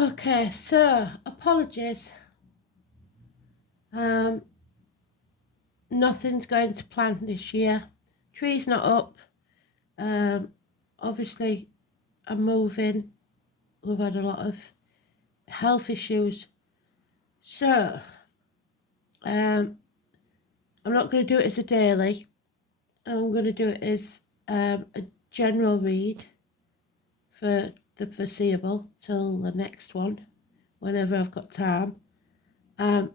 Okay, so apologies. Um, Nothing's going to plan this year. Tree's not up. Um, Obviously, I'm moving. We've had a lot of health issues. So, I'm not going to do it as a daily. I'm going to do it as a general read for the foreseeable till the next one, whenever I've got time.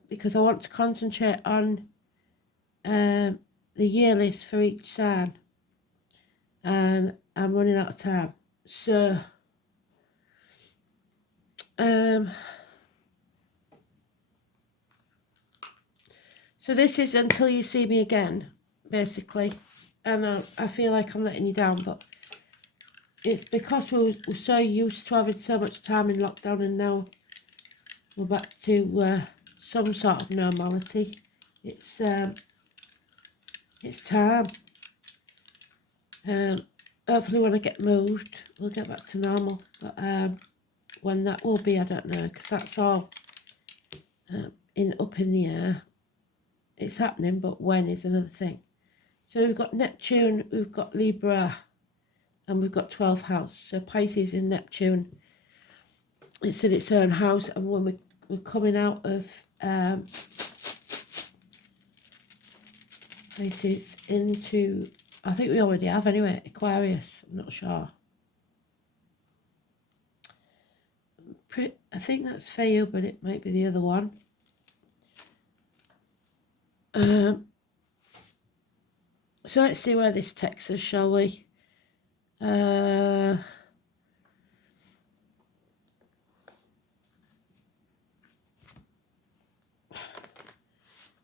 Because I want to concentrate on the yearlies for each sign, and I'm running out of time. So, um, so this is until you see me again, basically, and I feel like I'm letting you down, but it's because we're so used to having so much time in lockdown, and now we're back to some sort of normality. It's time. Hopefully when I get moved, we'll get back to normal. But when that will be, I don't know, because that's all up in the air. It's happening, but when is another thing. So we've got Neptune, we've got Libra, and we've got 12th house. So Pisces in Neptune, it's in its own house, and when we're coming out of Pisces into, I think we already have anyway, Aquarius, I'm not sure. I think that's for you, but it might be the other one. So let's see where this takes us, shall we?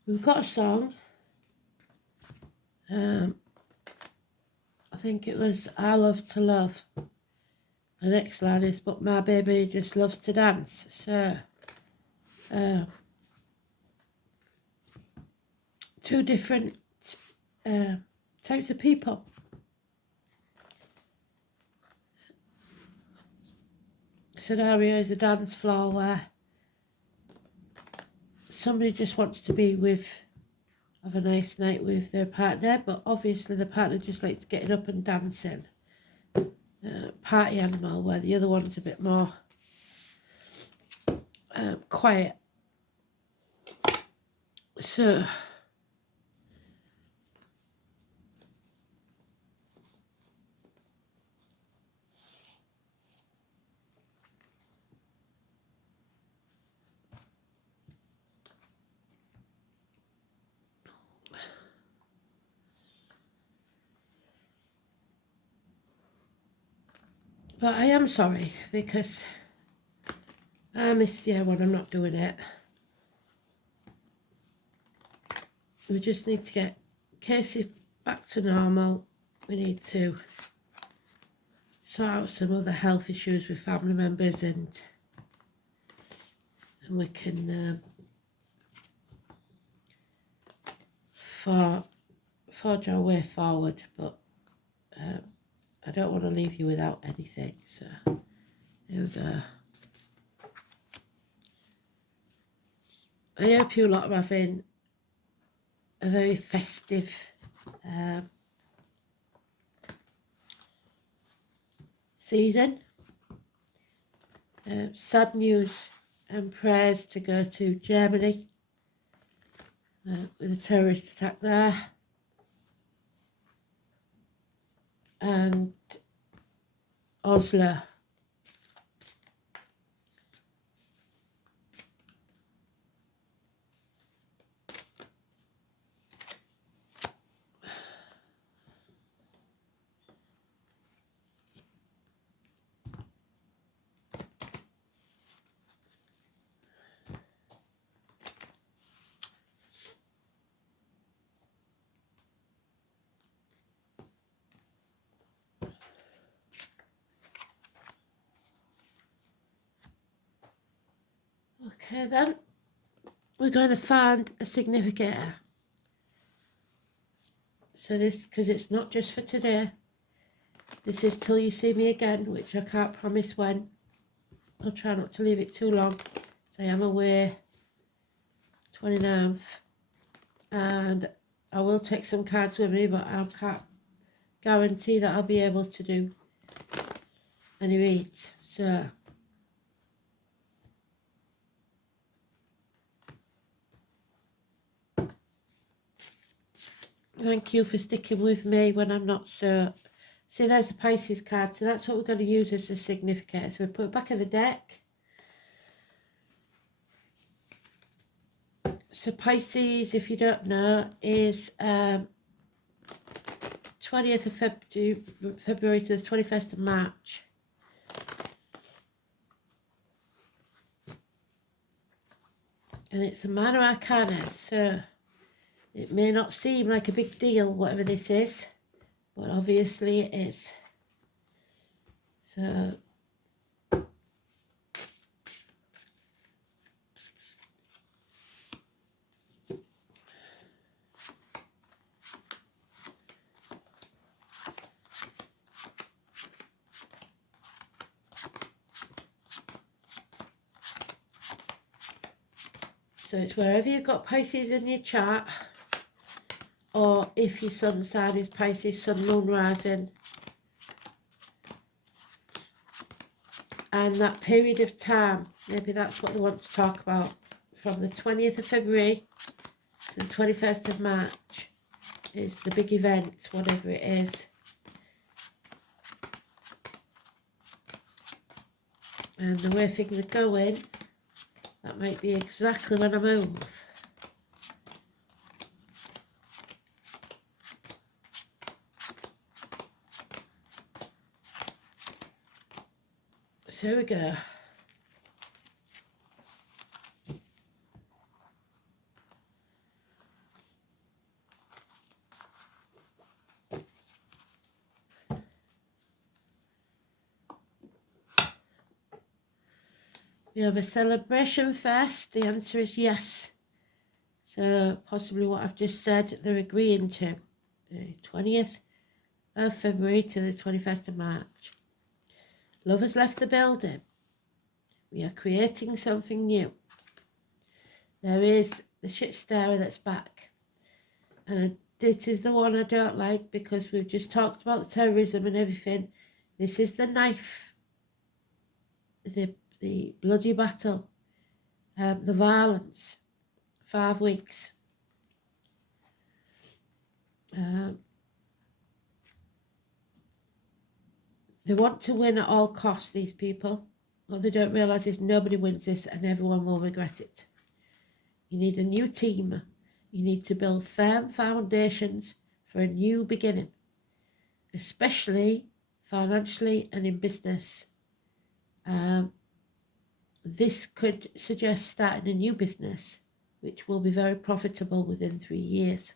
We've got a song. I think it was I Love to Love. The next line is, but my baby just loves to dance. So, two different types of people. Scenario is a dance floor where somebody just wants to be have a nice night with their partner, but obviously the partner just likes getting up and dancing. Party animal, where the other one's a bit more quiet. So, but I am sorry because I miss you when I'm not doing it. We just need to get Casey back to normal. We need to sort out some other health issues with family members, and we can forge our way forward. But I don't want to leave you without anything. So here we go. I hope you lot are having a very festive season. Sad news and prayers to go to Germany with a terrorist attack there, and Oslo. Okay, then we're going to find a significator. So this, because it's not just for today, this is till you see me again, which I can't promise when. I'll try not to leave it too long. So I am away 29th, and I will take some cards with me, but I can't guarantee that I'll be able to do any reads. So thank you for sticking with me when I'm not so. See, there's the Pisces card, so that's what we're going to use as a significator. So we put it back in the deck. So Pisces, if you don't know, is 20th of February to the 21st of March. And it's a minor arcana, so it may not seem like a big deal, whatever this is, but obviously it is. So it's wherever you've got Pisces in your chart, or if your sun sign is Pisces, sun, moon, rising, and that period of time, maybe that's what they want to talk about, from the 20th of February to the 21st of March is the big event, whatever it is. And the way things are going, that might be exactly when I move. So here we go. We have a celebration fest. The answer is yes. So possibly what I've just said, they're agreeing to. The 20th of February to the 21st of March. Love has left the building. We are creating something new. There is the shit stirrer that's back. And this is the one I don't like, because we've just talked about the terrorism and everything. This is the knife. The bloody battle. The violence. 5 weeks. They want to win at all costs, these people. What they don't realise is nobody wins this and everyone will regret it. You need a new team. You need to build firm foundations for a new beginning, especially financially and in business. This could suggest starting a new business, which will be very profitable within 3 years.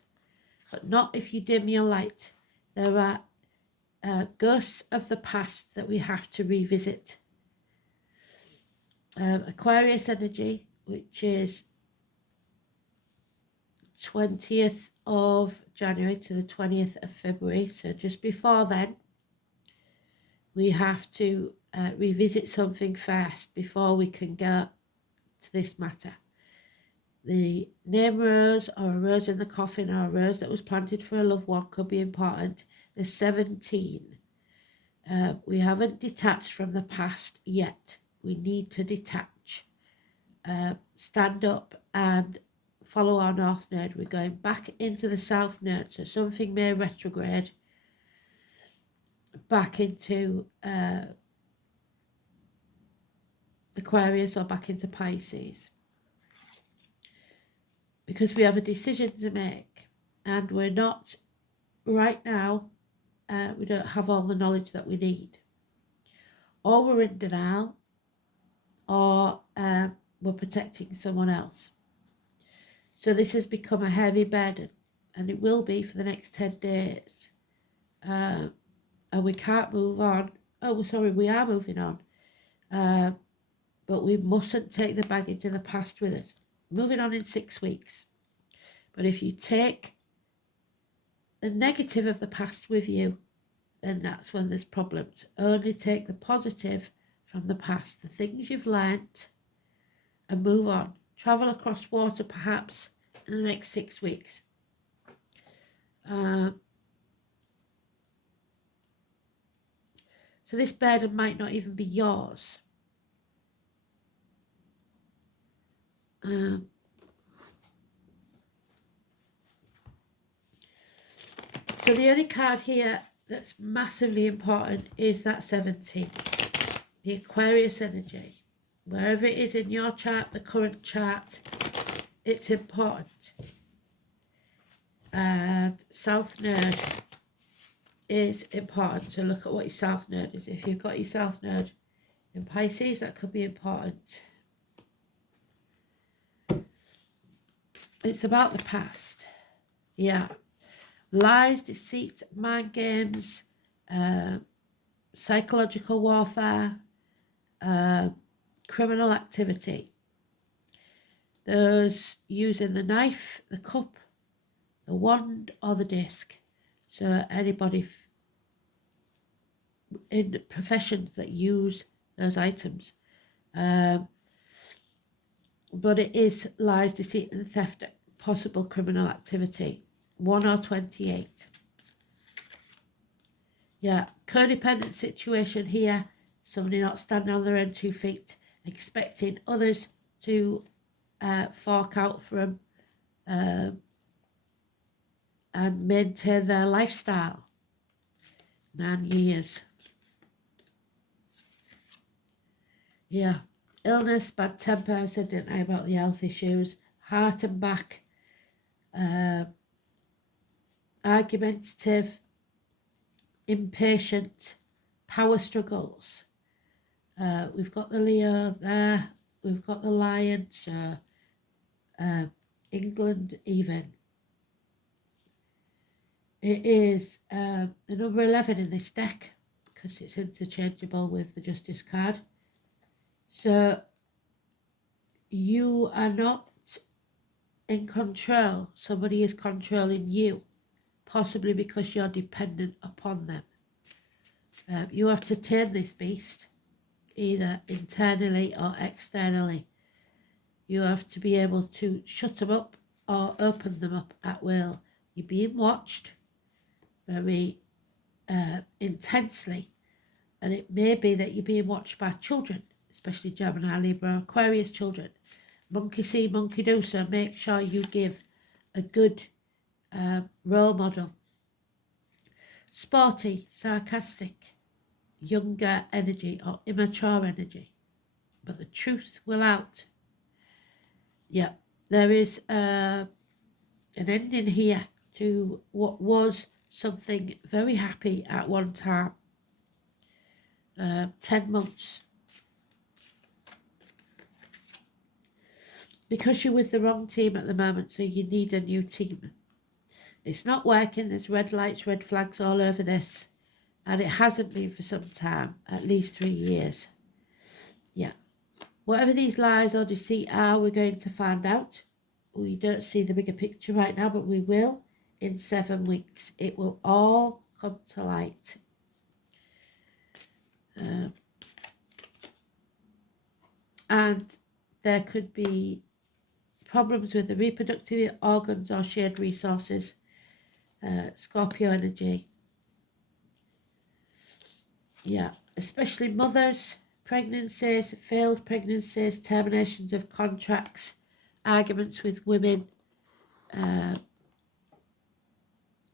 But not if you dim your light. There are ghosts of the past that we have to revisit. Aquarius energy, which is 20th of January to the 20th of February, so just before then, we have to revisit something first before we can go to this matter. The name rose, or a rose in the coffin, or a rose that was planted for a loved one could be important. The 17. We haven't detached from the past yet. We need to detach. Stand up and follow our north node. We're going back into the south node, so something may retrograde back into Aquarius or back into Pisces, because we have a decision to make, and we're not right now, we don't have all the knowledge that we need, or we're in denial, or we're protecting someone else. So this has become a heavy burden, and it will be for the next 10 days. And we can't move on. Oh, sorry, we are moving on. But we mustn't take the baggage of the past with us. Moving on in 6 weeks. But if you take the negative of the past with you, then that's when there's problems. Only take the positive from the past, the things you've learnt, and move on. Travel across water perhaps in the next 6 weeks. So this burden might not even be yours. So the only card here that's massively important is that 17, the Aquarius energy. Wherever it is in your chart, the current chart, it's important. And South Node is important to look at what your South Node is. If you've got your South Node in Pisces, that could be important. It's about the past. Yeah. Lies, deceit, mind games, psychological warfare, criminal activity. Those using the knife, the cup, the wand or the disc. So anybody in professions that use those items. But it is lies, deceit and theft, possible criminal activity. 1 or 28. Yeah, codependent situation here. Somebody not standing on their own 2 feet, expecting others to fork out for them and maintain their lifestyle. 9 years. Yeah, illness, bad temper, I said, didn't I, about the health issues, heart and back, argumentative, impatient, power struggles. We've got the Leo there, we've got the Lion, so England even. It is the number 11 in this deck because it's interchangeable with the Justice card. So you are not in control. Somebody is controlling you, possibly because you're dependent upon them. You have to tame this beast, either internally or externally. You have to be able to shut them up or open them up at will. You're being watched very intensely, and it may be that you're being watched by children, especially Gemini, Libra, Aquarius children. Monkey see, monkey do, so make sure you give a good role model. Sporty, sarcastic, younger energy or immature energy, but the truth will out. Yeah, there is an ending here to what was something very happy at one time. 10 months. Because you're with the wrong team at the moment, so you need a new team. It's not working, there's red lights, red flags all over this, and it hasn't been for some time, at least 3 years. Yeah. Whatever these lies or deceit are, we're going to find out. We don't see the bigger picture right now, but we will in 7 weeks. It will all come to light. And there could be problems with the reproductive organs or shared resources. Scorpio energy. Yeah, especially mothers, pregnancies, failed pregnancies, terminations of contracts, arguments with women,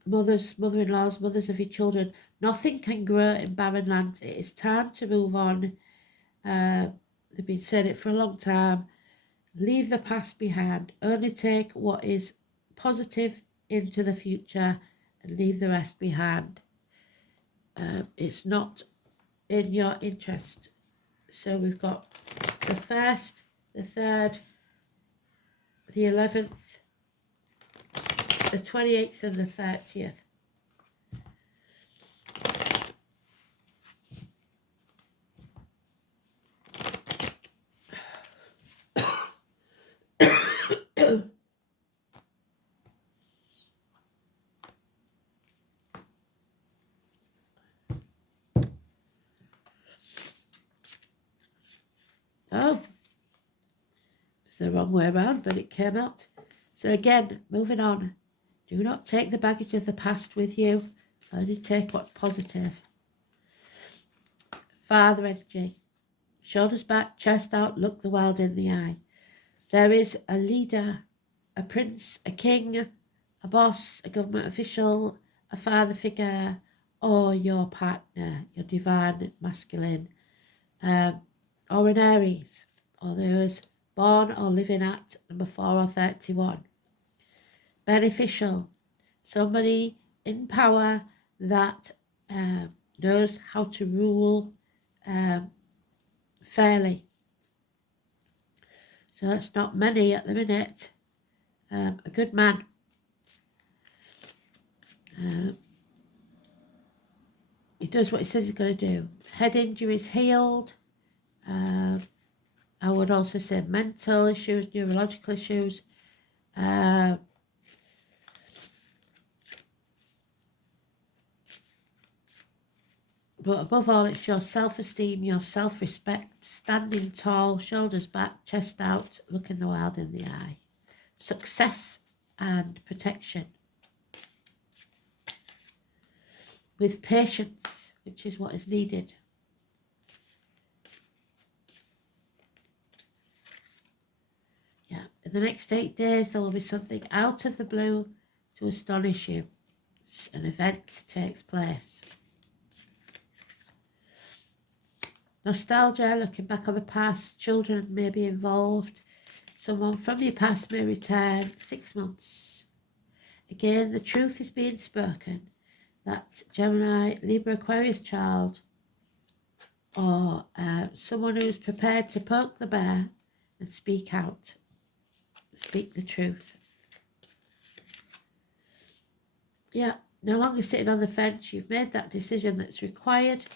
mothers, mother-in-laws, mothers of your children. Nothing can grow in barren land. It is time to move on. They've been saying it for a long time. Leave the past behind. Only take what is positive into the future and leave the rest behind. It's not in your interest. So we've got the 1st, the 3rd, the 11th, the 28th and the 30th. the wrong way around, but it came out. So again, moving on. Do not take the baggage of the past with you. Only take what's positive. Father energy. Shoulders back, chest out, look the world in the eye. There is a leader, a prince, a king, a boss, a government official, a father figure, or your partner, your divine masculine, or an Aries, or those born or living at number 4 or 31. Beneficial, somebody in power that knows how to rule fairly. So that's not many at the minute. A good man. He does what he says he's going to do. Head injuries healed. I would also say mental issues, neurological issues. But above all, it's your self-esteem, your self-respect, standing tall, shoulders back, chest out, looking the world in the eye. Success and protection. With patience, which is what is needed. Yeah, in the next 8 days, there will be something out of the blue to astonish you. An event takes place. Nostalgia, looking back on the past, children may be involved. Someone from your past may return. 6 months. Again, the truth is being spoken. That Gemini, Libra, Aquarius child, or someone who's prepared to poke the bear and speak out. Speak the truth. Yeah, no longer sitting on the fence. You've made that decision that's required.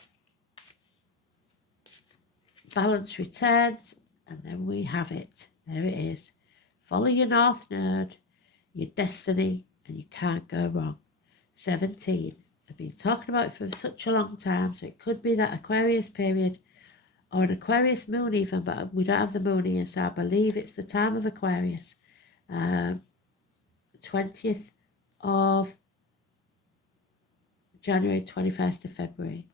Balance returns, and then we have it. There it is. Follow your North Node, your destiny, and you can't go wrong. 17. I've been talking about it for such a long time, so it could be that Aquarius period or an Aquarius moon even, but we don't have the moon here, so I believe it's the time of Aquarius. 20th of January, 21st of February.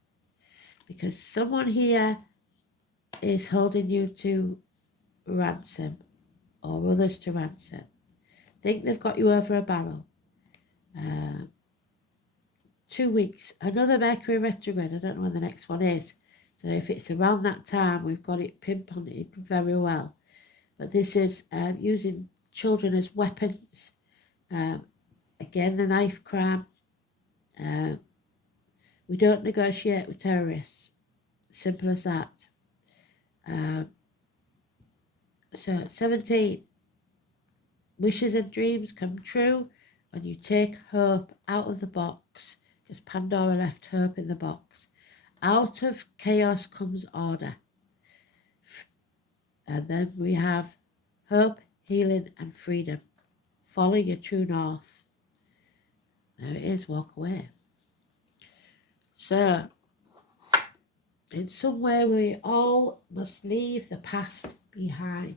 Because someone here is holding you to ransom, or others to ransom. Think they've got you over a barrel. 2 weeks. Another Mercury retrograde. I don't know when the next one is. So if it's around that time, we've got it pinpointed very well. But this is using children as weapons. Again, the knife crime. We don't negotiate with terrorists. Simple as that. So 17. Wishes and dreams come true when you take hope out of the box, because Pandora left hope in the box. Out of chaos comes order. And then we have hope, healing and freedom. Follow your true north. There it is, walk away. So, in some way we all must leave the past behind.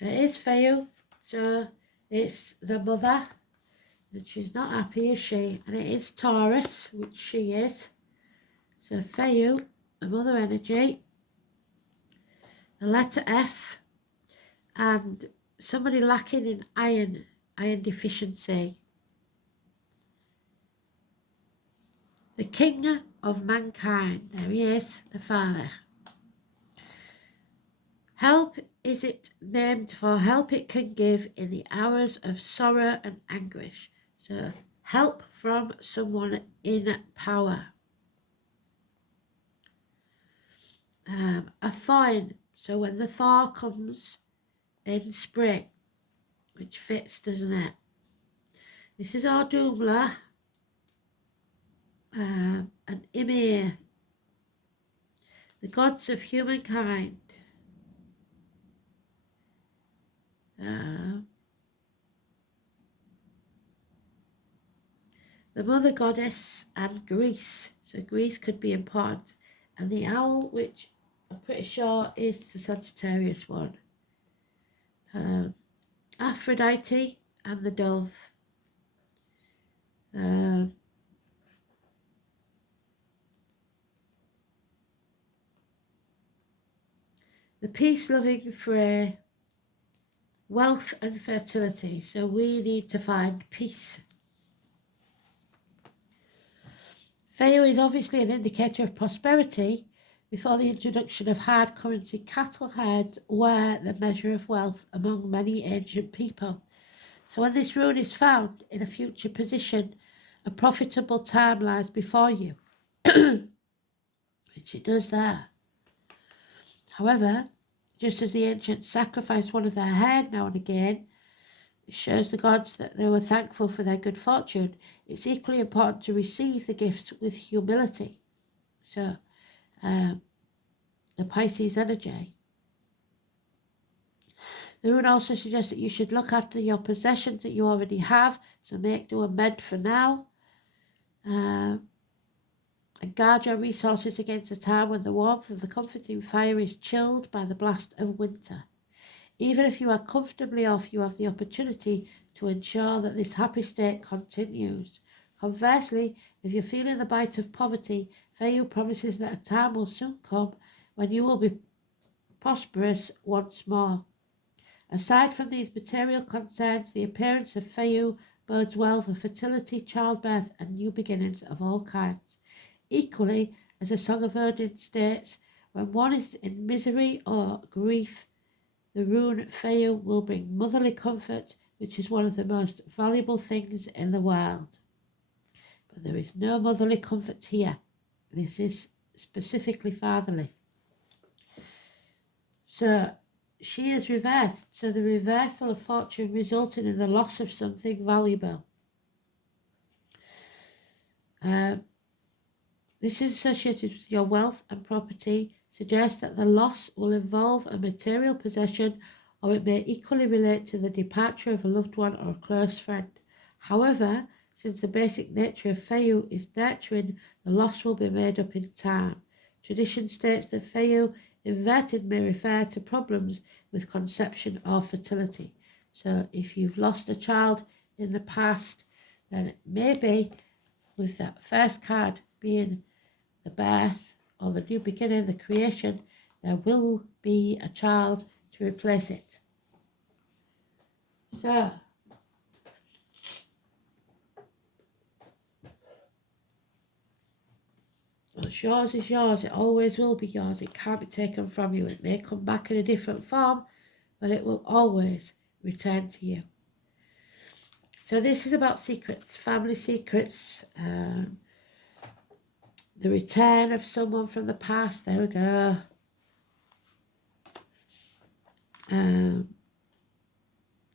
It is for you, so it's the mother, and she's not happy, is she? And it is Taurus, which she is. So for you, the mother energy, the letter F, and somebody lacking in iron deficiency. The king of mankind, there he is, the father. Help is it named for help it can give in the hours of sorrow and anguish. So help from someone in power. A thawing, so when the thaw comes in spring, which fits, doesn't it? This is our Doomla, and Ymir. the gods of humankind. The mother goddess and Greece. So Greece could be important. And the owl, which I'm pretty sure is the Sagittarius one. Aphrodite and the dove. The peace-loving Frey. Wealth and fertility. So we need to find peace. Feu is obviously an indicator of prosperity. Before the introduction of hard currency, cattle herds were the measure of wealth among many ancient people. So when this rune is found in a future position, a profitable time lies before you, which it does there. However, just as the ancients sacrificed one of their herd now and again, it shows the gods that they were thankful for their good fortune. It's equally important to receive the gifts with humility. So, the Pisces energy. The rune also suggests that you should look after your possessions that you already have, so make do amend for now. And guard your resources against a time when the warmth of the comforting fire is chilled by the blast of winter. Even if you are comfortably off, you have the opportunity to ensure that this happy state continues. Conversely, if you're feeling the bite of poverty, Feu promises that a time will soon come when you will be prosperous once more. Aside from these material concerns, the appearance of Feu bodes well for fertility, childbirth, and new beginnings of all kinds. Equally, as a Song of Odin states, when one is in misery or grief, the rune Feu will bring motherly comfort, which is one of the most valuable things in the world. But there is no motherly comfort here. This is specifically fatherly. So she is reversed. So the reversal of fortune resulting in the loss of something valuable. This is associated with your wealth and property, suggests that the loss will involve a material possession, or it may equally relate to the departure of a loved one or a close friend. However, since the basic nature of Feu is nurturing, the loss will be made up in time. Tradition states that Feu inverted may refer to problems with conception or fertility. So if you've lost a child in the past, then maybe with that first card being the birth or the new beginning, the creation, there will be a child to replace it. So, what's yours is yours. It always will be yours. It can't be taken from you. It may come back in a different form, but it will always return to you. So this is about secrets, family secrets, the return of someone from the past. There we go.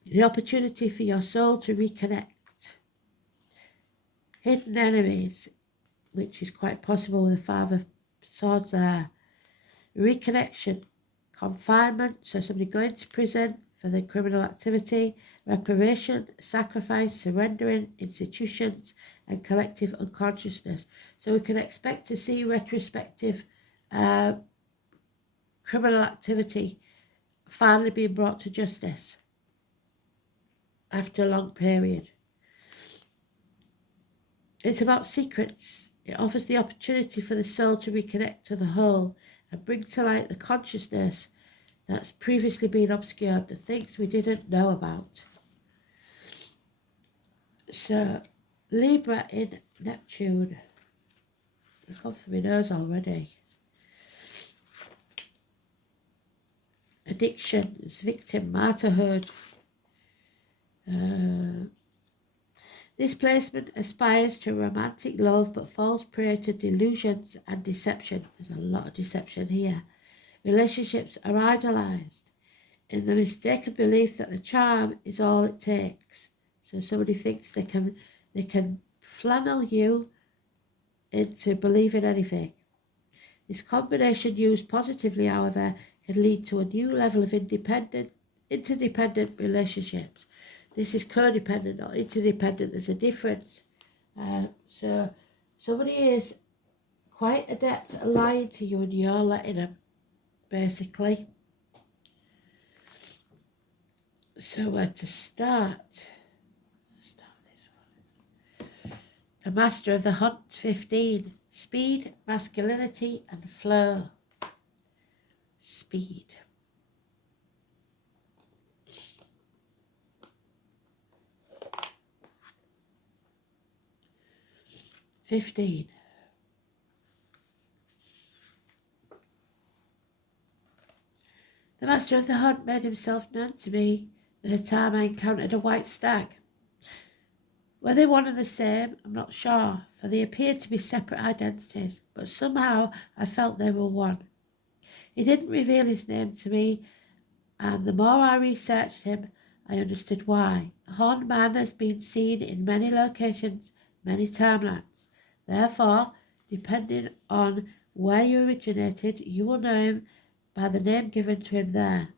The opportunity for your soul to reconnect. Hidden enemies, which is quite possible with the Five of Swords there. Reconnection, confinement, so somebody going to prison for the criminal activity, reparation, sacrifice, surrendering, institutions, and collective unconsciousness. So we can expect to see retrospective criminal activity finally being brought to justice after a long period. It's about secrets. It offers the opportunity for the soul to reconnect to the whole and bring to light the consciousness that's previously been obscured, the things we didn't know about. So, Libra in Neptune. They've gone for my nose already. Addictions, victim, martyrhood. This placement aspires to romantic love but falls prey to delusions and deception. There's a lot of deception here. Relationships are idolized in the mistaken belief that the charm is all it takes. So somebody thinks they can flannel you into believing anything. This combination used positively, however, can lead to a new level of interdependent relationships. This is codependent or interdependent. There's a difference. So somebody is quite adept at lying to you and you're letting them, basically. So where to start? Start this one. The Master of the Hunt 15. Speed, masculinity and flow. Speed. The Master of the Hunt made himself known to me at a time I encountered a white stag. Were they one and the same? I'm not sure, for they appeared to be separate identities, but somehow I felt they were one. He didn't reveal his name to me, and the more I researched him, I understood why. The horned man has been seen in many locations, many timelines. Therefore, depending on where you originated, you will know him by the name given to him there.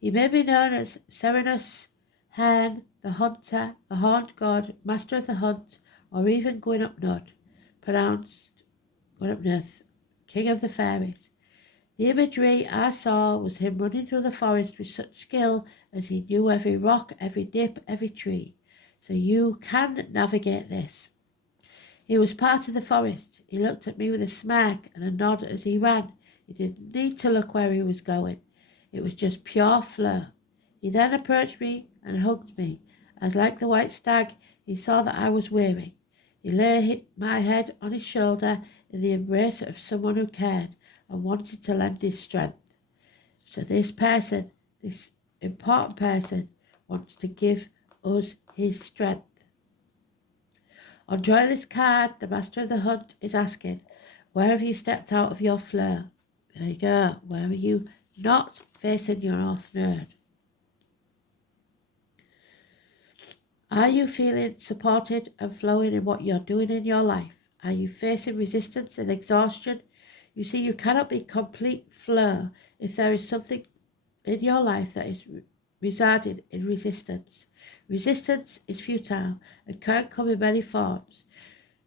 He may be known as Serenus, Hern, the Hunter, the Horned God, Master of the Hunt, or even Gwynupnod, pronounced Gwynupnod, King of the Fairies. The imagery I saw was him running through the forest with such skill as he knew every rock, every dip, every tree. So you can navigate this. He was part of the forest. He looked at me with a smirk and a nod as he ran. He didn't need to look where he was going. It was just pure flow. He then approached me and hugged me, as like the white stag, he saw that I was weary. He laid my head on his shoulder in the embrace of someone who cared and wanted to lend his strength. So this person, this important person, wants to give us his strength. On drawing this card, the Master of the Hunt is asking, where have you stepped out of your flow? There you go. Where are you not facing your North Node? Are you feeling supported and flowing in what you're doing in your life? Are you facing resistance and exhaustion? You see, you cannot be complete flow if there is something in your life that is residing in resistance. Resistance is futile and can come in many forms.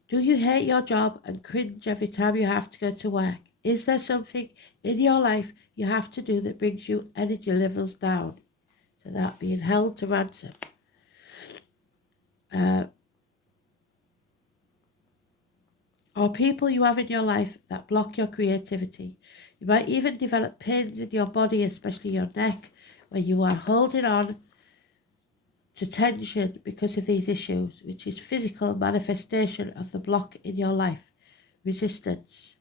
Do you hate your job and cringe every time you have to go to work? Is there something in your life you have to do that brings your energy levels down? So that being held to ransom. Or people you have in your life that block your creativity. You might even develop pains in your body, especially your neck, where you are holding on to tension because of these issues, which is physical manifestation of the block in your life, resistance.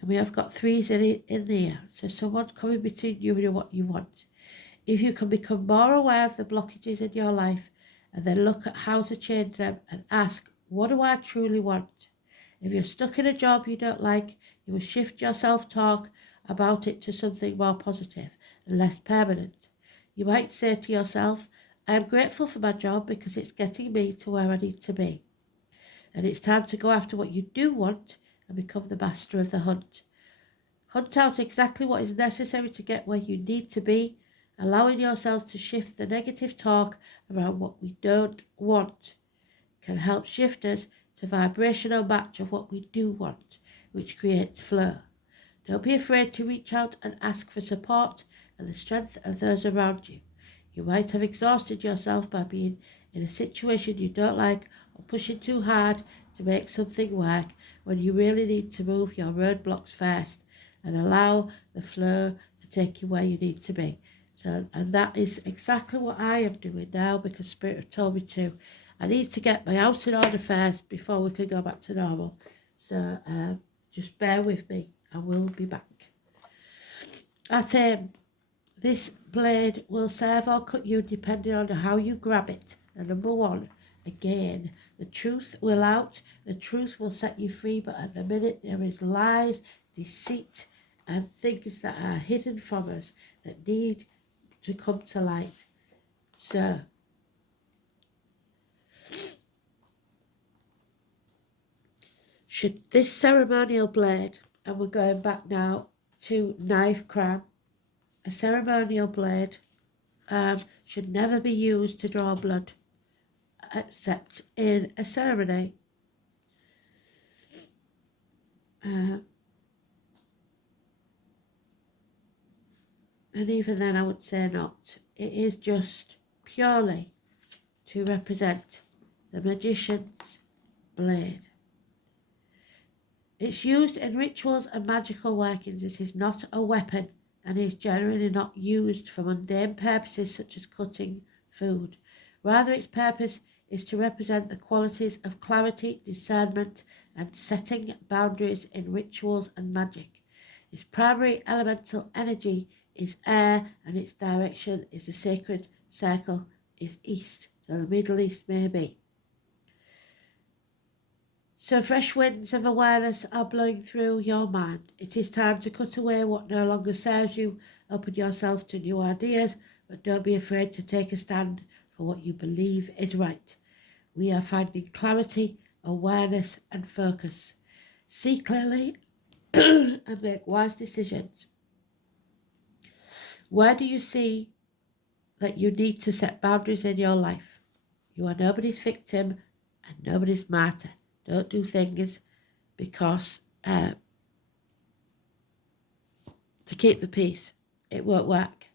And we have got threes in there, so someone coming between you and what you want. If you can become more aware of the blockages in your life and then look at how to change them and ask, what do I truly want? If you're stuck in a job you don't like, you will shift your self-talk about it to something more positive and less permanent. You might say to yourself, I am grateful for my job because it's getting me to where I need to be. And it's time to go after what you do want and become the master of the hunt. Hunt out exactly what is necessary to get where you need to be, allowing yourselves to shift the negative talk around what we don't want can help shift us to vibrational match of what we do want, which creates flow. Don't be afraid to reach out and ask for support and the strength of those around you. You might have exhausted yourself by being in a situation you don't like or pushing too hard to make something work when you really need to move your roadblocks first and allow the flow to take you where you need to be. So, and that is exactly what I am doing now because Spirit have told me to. I need to get my house in order first before we can go back to normal. So just bear with me. I will be back. This blade will serve or cut you depending on how you grab it. And number one, again, the truth will out. The truth will set you free. But at the minute there is lies, deceit, and things that are hidden from us that need to come to light. So should this ceremonial blade And we're going back now to knife crown. A ceremonial blade should never be used to draw blood except in a ceremony. And even then I would say not. It is just purely to represent the magician's blade. It's used in rituals and magical workings. It is not a weapon and is generally not used for mundane purposes such as cutting food. Rather, its purpose is to represent the qualities of clarity, discernment, and setting boundaries in rituals and magic. Its primary elemental energy is air, and its direction is the sacred circle is east, so the Middle East may be. So fresh winds of awareness are blowing through your mind. It is time to cut away what no longer serves you, open yourself to new ideas, but don't be afraid to take a stand for what you believe is right. We are finding clarity, awareness, and focus. See clearly and make wise decisions. Where do you see that you need to set boundaries in your life? You are nobody's victim and nobody's martyr. Don't do things because to keep the peace. It won't work.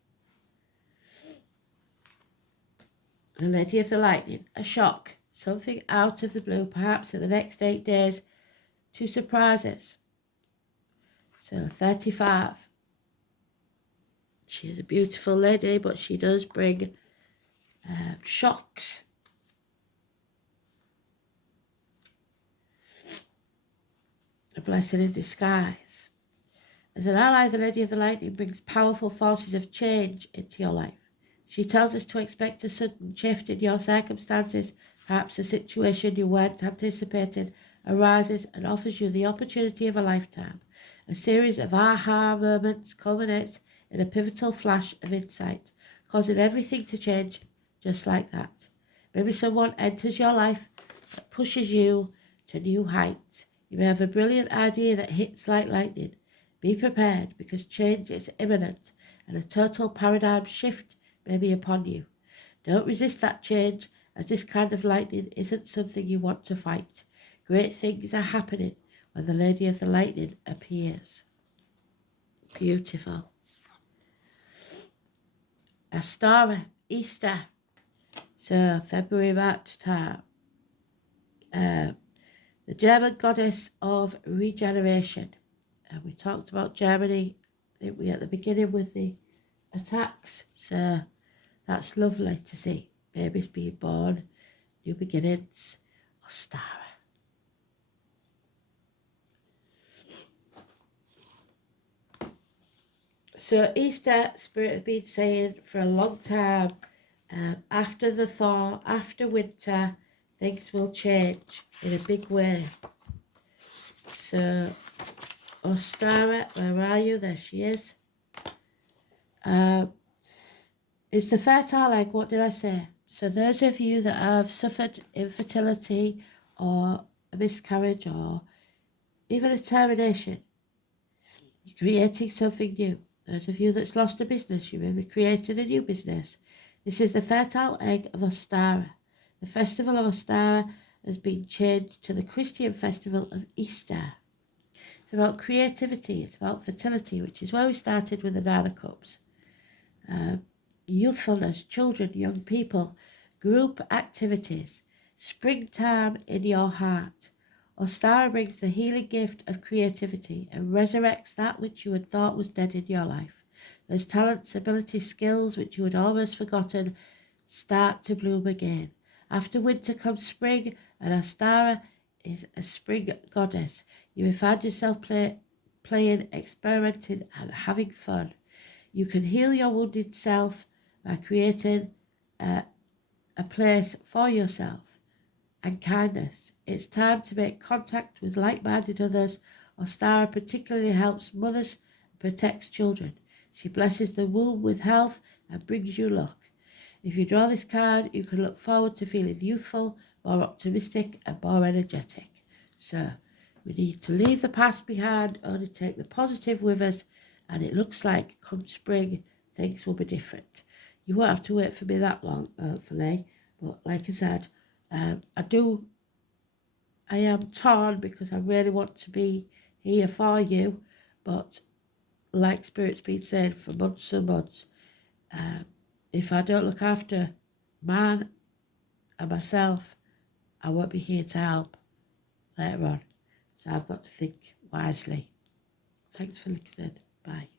The Lady of the Lightning, a shock, something out of the blue, perhaps in the next 8 days, to surprise us. So 35. She is a beautiful lady, but she does bring shocks. A blessing in disguise. As an ally, the Lady of the Lightning brings powerful forces of change into your life. She tells us to expect a sudden shift in your circumstances. Perhaps a situation you weren't anticipating arises and offers you the opportunity of a lifetime. A series of aha moments culminates in a pivotal flash of insight, causing everything to change just like that. Maybe someone enters your life that pushes you to new heights. You may have a brilliant idea that hits like lightning. Be prepared because change is imminent and a total paradigm shift may be upon you. Don't resist that change, as this kind of lightning isn't something you want to fight. Great things are happening when the Lady of the Lightning appears. Beautiful. Astara, Easter. So February, March time. The German goddess of regeneration. And we talked about Germany, didn't we, at the beginning with the attacks. So that's lovely to see. Babies being born, new beginnings. Ostara. So Easter, Spirit have been saying for a long time, after the thaw, after winter, things will change in a big way. So Ostara, where are you? There she is. Is the fertile egg, what did I say? So those of you that have suffered infertility or a miscarriage or even a termination, you're creating something new. Those of you that's lost a business, you may be creating a new business. This is the fertile egg of Ostara. The festival of Ostara has been changed to the Christian festival of Easter. It's about creativity, it's about fertility, which is where we started with the Nine of Cups. Youthfulness, children, young people, group activities, springtime in your heart. Ostara brings the healing gift of creativity and resurrects that which you had thought was dead in your life. Those talents, abilities, skills which you had almost forgotten start to bloom again. After winter comes spring, and Ostara is a spring goddess. You will find yourself playing, experimenting, and having fun. You can heal your wounded self by creating a place for yourself and kindness. It's time to make contact with like-minded others. Ostara particularly helps mothers and protects children. She blesses the womb with health and brings you luck. If you draw this card, you can look forward to feeling youthful, more optimistic and more energetic. So We need to leave the past behind, only take the positive with us, and it looks like come spring, things will be different. You won't have to wait for me that long, hopefully, but like I said, I am torn because I really want to be here for you, but like Spirit's been saying for months and months, if I don't look after man and myself, I won't be here to help later on. So I've got to think wisely. Thanks for listening. Bye.